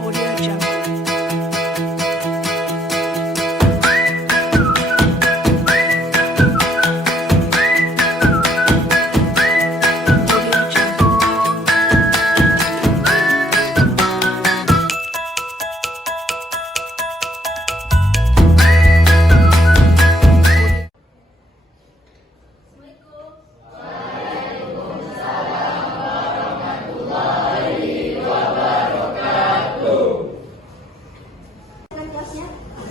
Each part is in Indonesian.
Audio Jungle. Audio Jungle. Dengan kelasnya.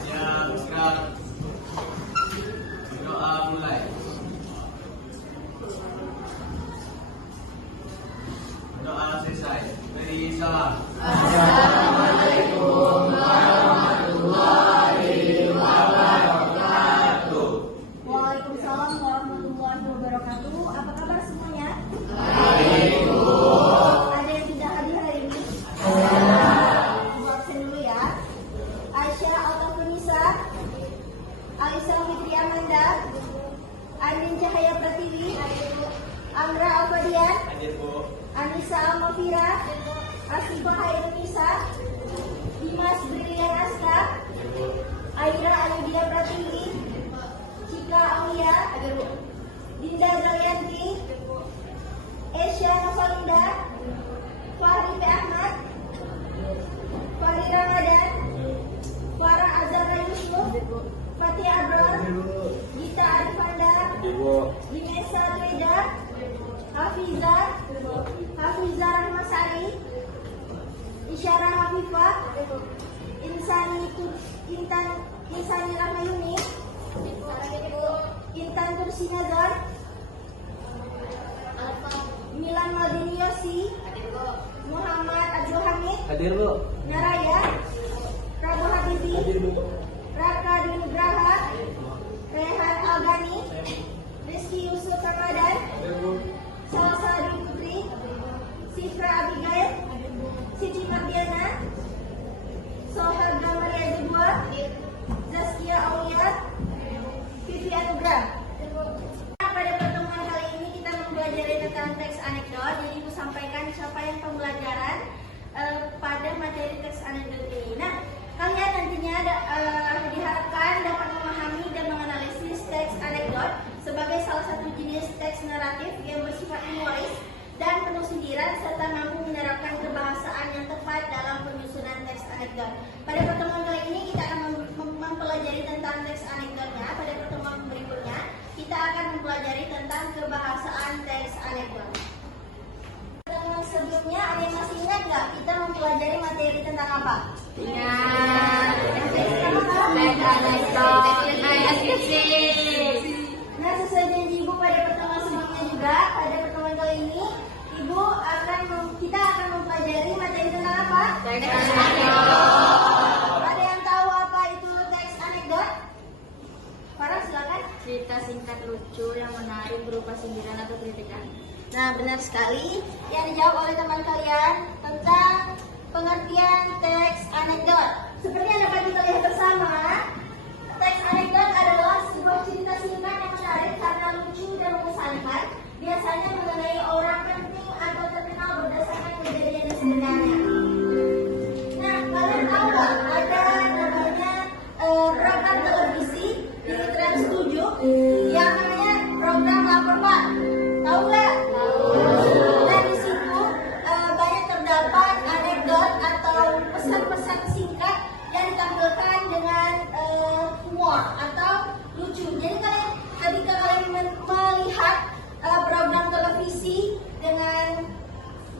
Ya, sekarang doa mulai. Doa selesai. Beri salam. Waalaikumsalam warahmatullahi wabarakatuh. Apa kabar semuanya? Ada yang tidak hadir hari ini? Ibu absen dulu ya. Aisyah Altafunisa, Alisa Fitri Amanda, Andin Cahaya Pratiwi, Amra Alfadian, Hadir, Bu. Anissa Almafira, Asifah Hairunisa, Dimas Brilian Aska, Aira Ayudina Pratiwi, Cika Aulia, Dinda Zalianti, Esya Novalinda, Fahri P. Ahmad, Fahri Ramadan, Farah Azhara Yusuf, Fatih Abrar, Gita Arifanda, Dimesa Tweda, Hafizah Rahmasari, Isyara Hafifah, Insani Rahmayuni, Intan Tursi Nazar, Milan Maldini Yosi, Muhammad Abdul Hamid, Hadir, Bu. Naraya, Prabu Habibi, Raka Dinugraha, Rehan Algani, Rizky Yusuf Ramadan, Salsa Dwi Putri, Sifra Abigail, Siti Mardiana, Sohab Gamaria Jibwa, Zaskia Aulia, Vivi Anugrah. Pada pertemuan kali ini kita mempelajari tentang teks anekdot. Jadi Ibu sampaikan capaian pembelajaran pada materi teks anekdot ini. Nah, kalian nantinya diharapkan dapat memahami dan menganalisis teks anekdot sebagai salah satu jenis teks naratif yang bersifat humoris dan penuh sindiran serta mampu menerapkan kebahasaan yang tepat dalam penyusunan teks anekdot. Pada pertemuan kali ini kita akan mempelajari tentang teks anekdotnya. Pada pertemuan berikutnya kita akan mempelajari tentang kebahasaan teks anekdot. Pertemuan sebelumnya ada yang masih ingat nggak kita mempelajari materi tentang apa? Ingat. Teks apa? Teks anekdot. Nah, sesuai janji Ibu pada pertemuan sebelumnya juga, pada pertemuan kali ini kita akan mempelajari materi tentang apa? Teks anekdot. Ada yang tahu apa itu teks anekdot? Farah, silakan. Cerita singkat lucu yang menarik berupa sindiran atau kritikan. Nah, benar sekali yang dijawab oleh teman kalian tentang pengertian teks anekdot. Seperti yang dapat kita lihat bersama, teks anekdot adalah sebuah cerita singkat yang menarik karena lucu dan mengesankan, biasanya mengenai orang penting atau terkenal berdasarkan kejadian yang sebenarnya. Nah, kalian tahu nggak ada namanya program televisi di Trans 7 yang namanya program Lapor Pak. Tahu nggak? Dan di situ banyak terdapat anekdot atau pesan-pesan singkat yang ditampilkan dengan humor atau lucu. Jadi ketika kalian melihat program televisi dengan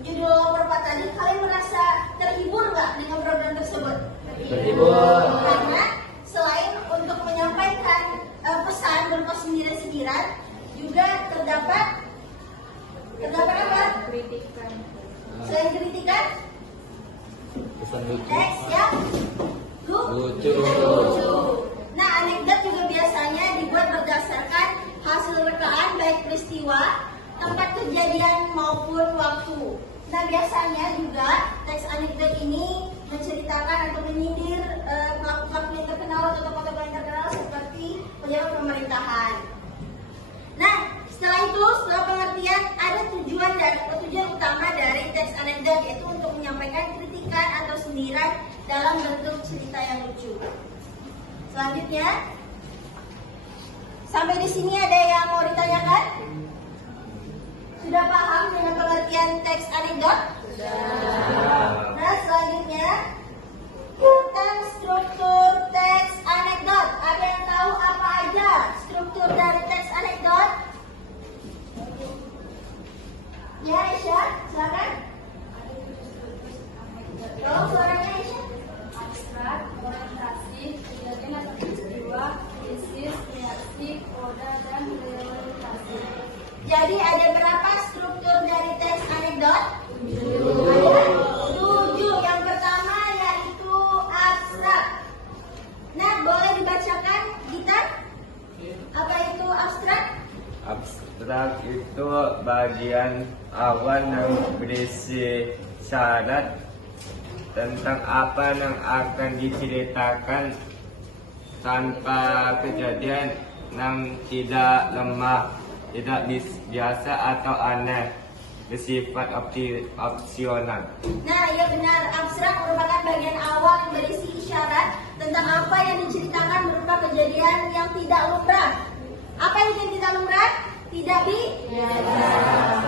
judul Lapor Pak tadi, kalian merasa terhibur nggak dengan program tersebut? Terhibur. Karena selain untuk menyampaikan pesan berupa sindiran-sindiran, juga terdapat apa? Kritikan. Selain kritikan, Pesan lucu. teks yang Lucu. lucu. Nah, anekdot juga biasanya dibuat berdasarkan hasil rekaan baik peristiwa, tempat kejadian maupun waktu. Nah, biasanya juga teks anekdot ini menceritakan atau menyindir pelaku-pelaku yang terkenal atau tokoh-tokoh yang terkenal seperti pejabat pemerintahan. Nah, setelah pengertian, ada tujuan utama dari teks anekdot, yaitu untuk menyampaikan kritikan bisikan atau sindiran dalam bentuk cerita yang lucu. Selanjutnya, sampai di sini ada yang mau ditanyakan? Sudah paham dengan pengertian teks anekdot? Nah, selanjutnya tentang struktur teks anekdot. Ada yang tahu apa aja struktur dari teks anekdot? Ya, Aisyah, silakan. Tolong suaranya, Aisyah. Abstrak, orientasi, kejadian atau peristiwa, krisis, reaksi, koda, dan reorientasi. Jadi ada berapa struktur dari teks anekdot? Ada 7. Yang pertama yaitu abstrak. Nah, boleh dibacakan, Gita? Apa itu abstrak? Abstrak itu bagian awal yang berisi syarat tentang apa yang akan diceritakan tanpa kejadian yang tidak lemah, tidak biasa atau aneh, bersifat opsional. Nah, ya benar. Abstrak merupakan bagian awal yang berisi isyarat tentang apa yang diceritakan berupa kejadian yang tidak lumrah. Apa yang tidak lumrah? Tidak biasa.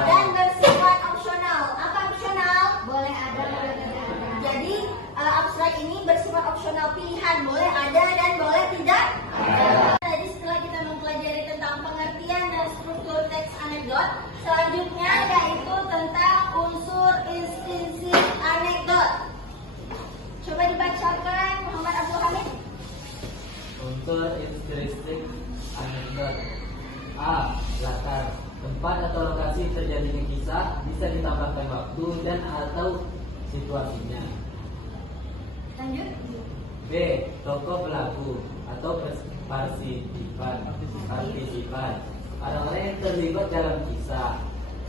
Dan bersifat opsional. Apa opsional? Boleh ada, boleh tidak ada. Jadi abstrak ini bersifat opsional, pilihan, boleh ada dan boleh tidak ada. Jadi setelah kita mempelajari tentang pengertian dan struktur teks anekdot, selanjutnya yaitu tentang unsur intrinsik anekdot. Coba dibacakan Muhammad Abdul Hamid. Unsur intrinsik anekdot. A. Latar. Tempat atau lokasi terjadinya kisah, bisa ditambahkan waktu dan atau situasinya. Lanjut. B. Tokoh pelaku atau partisipan. Orang-orang yang terlibat dalam kisah.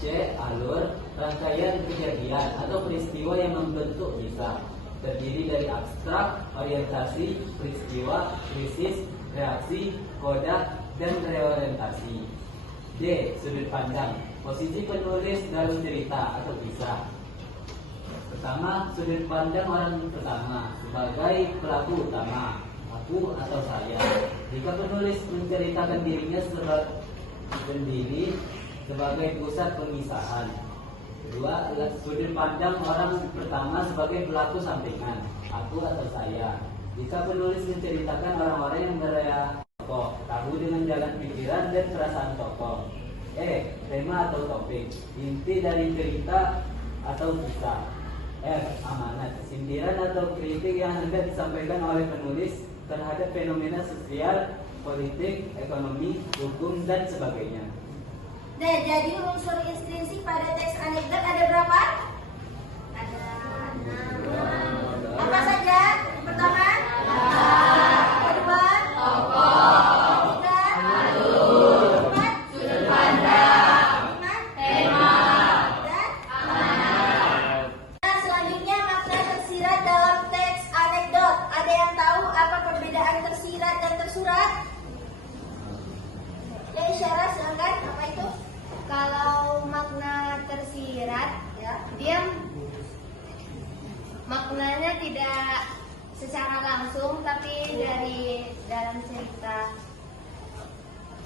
C. Alur, rangkaian kejadian atau peristiwa yang membentuk kisah. Terdiri dari abstrak, orientasi, peristiwa, krisis, reaksi, koda, dan reorientasi. D. Sudut pandang, posisi penulis dalam cerita atau kisah. Pertama, sudut pandang orang pertama sebagai pelaku utama, aku atau saya. Jika penulis menceritakan dirinya sendiri sebagai pusat pengisahan. Kedua, sudut pandang orang pertama sebagai pelaku sampingan, aku atau saya. Jika penulis menceritakan orang-orang yang tokoh, tahu dengan jalan pikiran dan perasaan tokoh. E. Tema atau topik, inti dari cerita atau kisah. F. Amanat, sindiran atau kritik yang hendak disampaikan oleh penulis terhadap fenomena sosial, politik, ekonomi, hukum, dan sebagainya. Nah, jadi unsur intrinsik pada teks anekdot ada berapa? Ada 6. Apa saja? Yang pertama, kedua, ketiga, keempat, sudut pandang, lima, tema, dan amanat. Nah, selanjutnya makna tersirat dalam teks anekdot. Ada yang tahu apa perbedaan tersirat dan tersurat? Ya, isyarat silakan. Apa itu? Kalau makna tersirat, Ya. dia maknanya tidak secara langsung, tapi dari dalam cerita.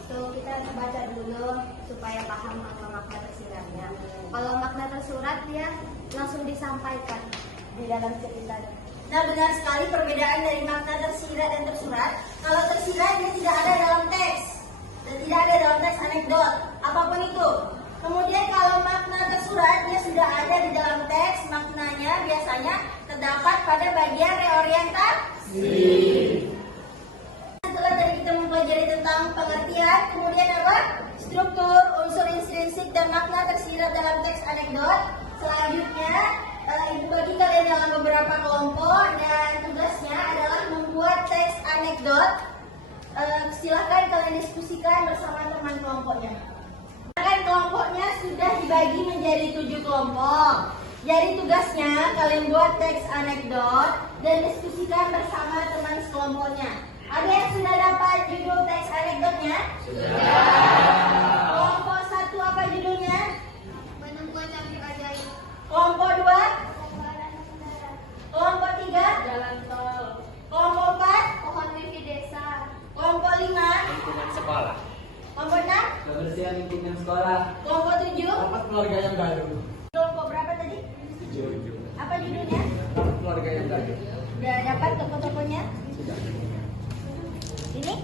So, kita harus baca dulu supaya paham makna tersiratnya. Kalau makna tersurat, dia langsung disampaikan di dalam cerita. Nah, benar sekali perbedaan dari makna tersirat dan tersurat. Kalau tersirat dia tidak ada dalam teks dan tidak ada dalam teks anekdot apapun itu. Kemudian kalau makna tersurat dia sudah ada di dalam teks, maknanya biasanya terdapat pada bagian reorientasi. Setelah tadi kita mempelajari tentang pengertian, kemudian apa? Struktur, unsur intrinsik dan makna tersirat dalam teks anekdot. Selanjutnya Ibu bagi kalian dalam beberapa kelompok dan tugasnya adalah membuat teks anekdot. Silahkan kalian diskusikan bersama teman kelompoknya. Kelompoknya sudah dibagi menjadi 7 kelompok. Jadi tugasnya kalian buat teks anekdot dan diskusikan bersama teman sekelompoknya. Ada yang sudah dapat judul teks anekdotnya? Sudah. Kelompok 1 apa judulnya? Penemuan yang ajaib. Kelompok 2? sekolah. Kelompok 7. Rapat keluarga yang baru. Kelompok berapa tadi? Apa judulnya? Rapat keluarga yang baru. Udah dapat toko-tokonya? Ini?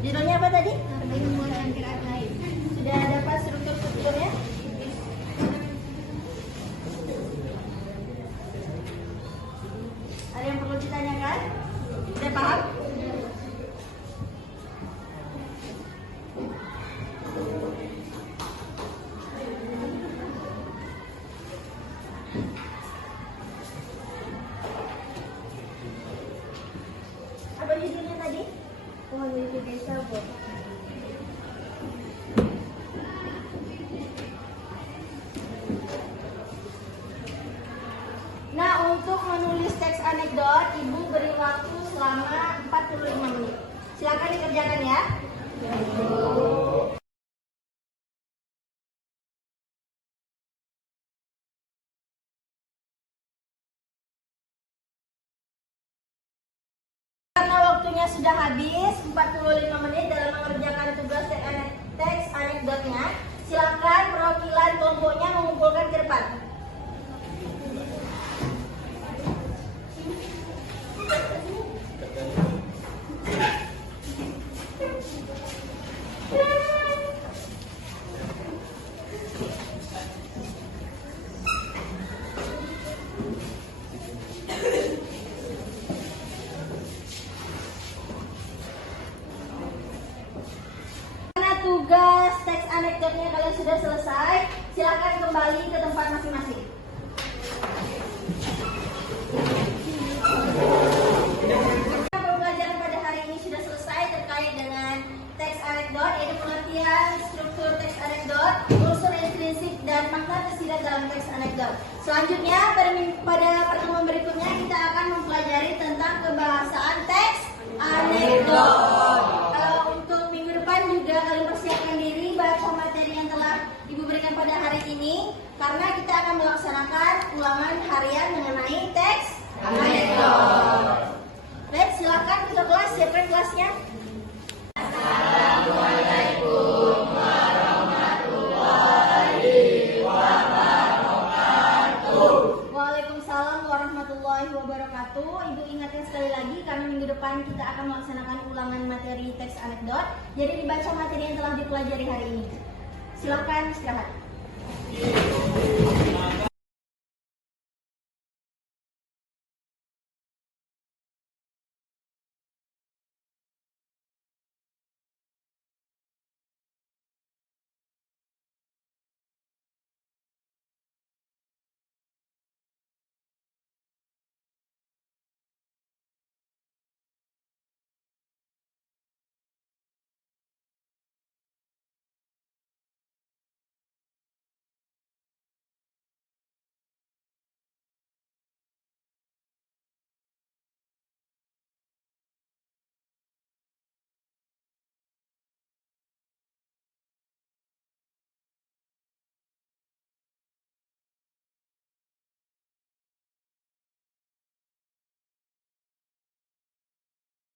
Judulnya apa tadi? Sudah dapat strukturnya? Ada yang perlu ditanyakan? Sudah paham? Apa judulnya tadi? Memiliki desa, Bu. Nah, untuk menulis teks anekdot, Ibu beri waktu selama 45 menit. Silakan dikerjakan ya. Karena waktunya sudah habis, 45 menit dalam mengerjakan tugas teks anekdotnya, silakan perwakilan kelompoknya mengumpulkan ke depan. Karena tugas teks anekdotnya kalian sudah selesai, silakan kembali ke tempat masing-masing. Pembelajaran pada hari ini sudah selesai terkait dengan teks anekdot, yaitu pengertian struktur teks anekdot, unsur intrinsik dan makna tersirat dalam teks anekdot. Selanjutnya pada pertemuan berikutnya kita akan mempelajari tentang kebahasaan teks anekdot. Kalau untuk minggu depan juga kalian persiapkan diri baca materi yang telah Ibu berikan pada hari ini, karena kita akan melaksanakan ulangan harian mengenai teks anekdot. Baik, silakan ke kelas, siapkan kelasnya. Waalaikumsalam warahmatullahi wabarakatuh. Ibu ingatkan sekali lagi, karena minggu depan kita akan melaksanakan ulangan materi teks anekdot. Jadi dibaca materi yang telah dipelajari hari ini. Silakan istirahat.